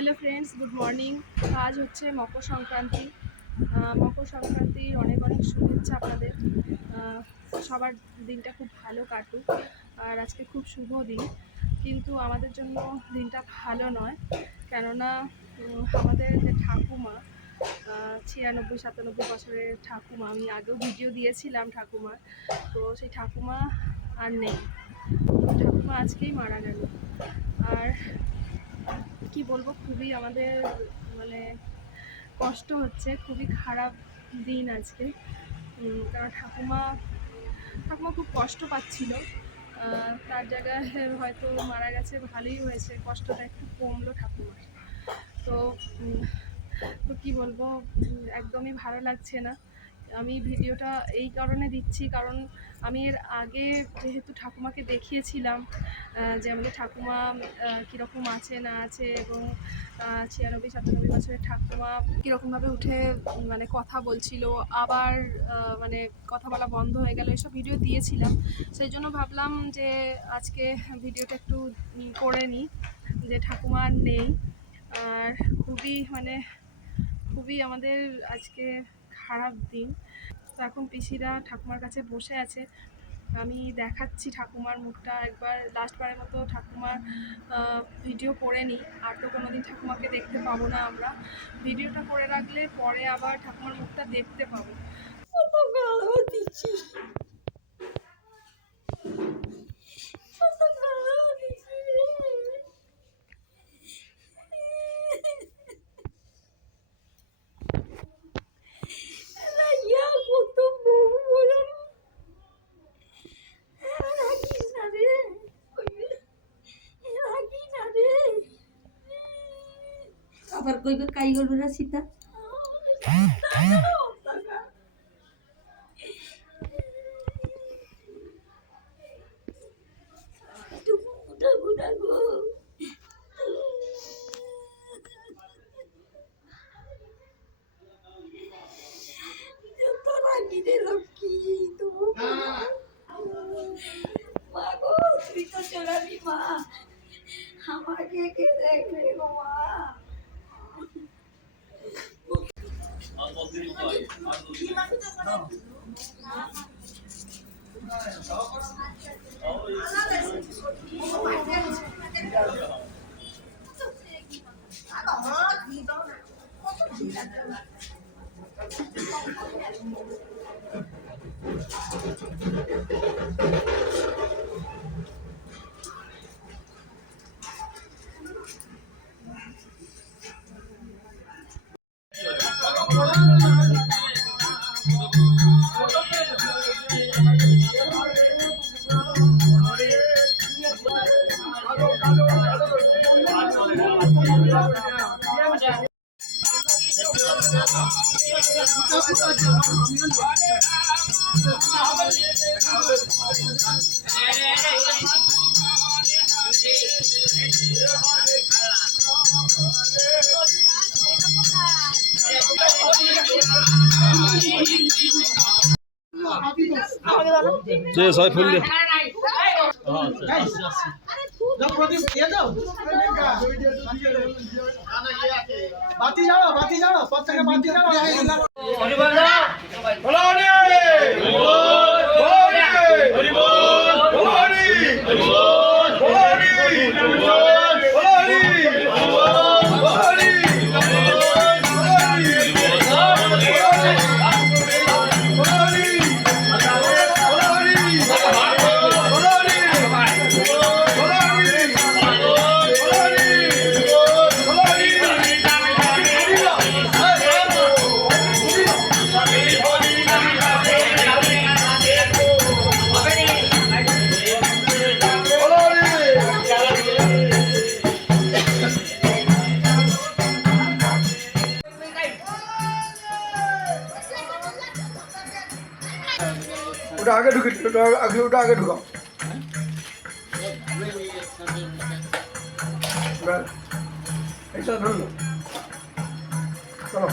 Hello friends, good morning. আজ হচ্ছে মকর সংক্রান্তি। মকর সংক্রান্তির অনেক অনেক শুভেচ্ছা আপনাদের। সবার দিনটা খুব ভালো কাটুক। আর আজকে খুব শুভ দিন, কিন্তু আমাদের জন্য দিনটা ভালো নয়। কেননা আমাদের যে ঠাকুমা, 96-97 বছরের ঠাকুমা, আমি আগেও ভিডিও দিয়েছিলাম ঠাকুমার, তো সেই ঠাকুমা আর নেই। ঠাকুমা আজকেই মারা গেল। আর কি বলবো, খুবই আমাদের মানে কষ্ট হচ্ছে, খুবই খারাপ দিন আজকে। কারণ ঠাকুমা খুব কষ্ট পাচ্ছিল। তার জায়গায় হয়তো মারা গেছে, ভালোই হয়েছে, কষ্টটা একটু কমলো ঠাকুমার। তো তো কী বলবো, একদমই ভালো লাগছে না। আমি ভিডিওটা এই কারণে দিচ্ছি, কারণ আমি এর আগে যেহেতু ঠাকুমাকে দেখিয়েছিলাম যে আমাদের ঠাকুমা কীরকম আছে না আছে, এবং 96-97 বছরের ঠাকুমা কীরকমভাবে উঠে মানে কথা বলছিল, আবার মানে কথা বলা বন্ধ হয়ে গেল, এসব ভিডিও দিয়েছিলাম। সেই জন্য ভাবলাম যে আজকে ভিডিওটা একটু করে নিই, যে ঠাকুমা আর নেই। আর খুবই আমাদের আজকে খারাপ দিন। তো এখন পিসিরা ঠাকুমার কাছে বসে আছে, আমি দেখাচ্ছি ঠাকুমার মুখটা একবার, লাস্টবারের মতো ঠাকুমার ভিডিও করে নিই। আর তো কোনোদিন ঠাকুমাকে দেখতে পাবো না আমরা, ভিডিওটা করে রাখলে পরে আবার ঠাকুমার মুখটা দেখতে পাবো। আবার কইবে কাই গেল রে সীতা আমাকে কে দেখবে গো মা? ছয় ফুল দে বাতি যাও প্রত্যেকে বাতি যাও ওটা আগে ঢুকে ওটা আগে ঢুকাও। এটা ধরলো, চলো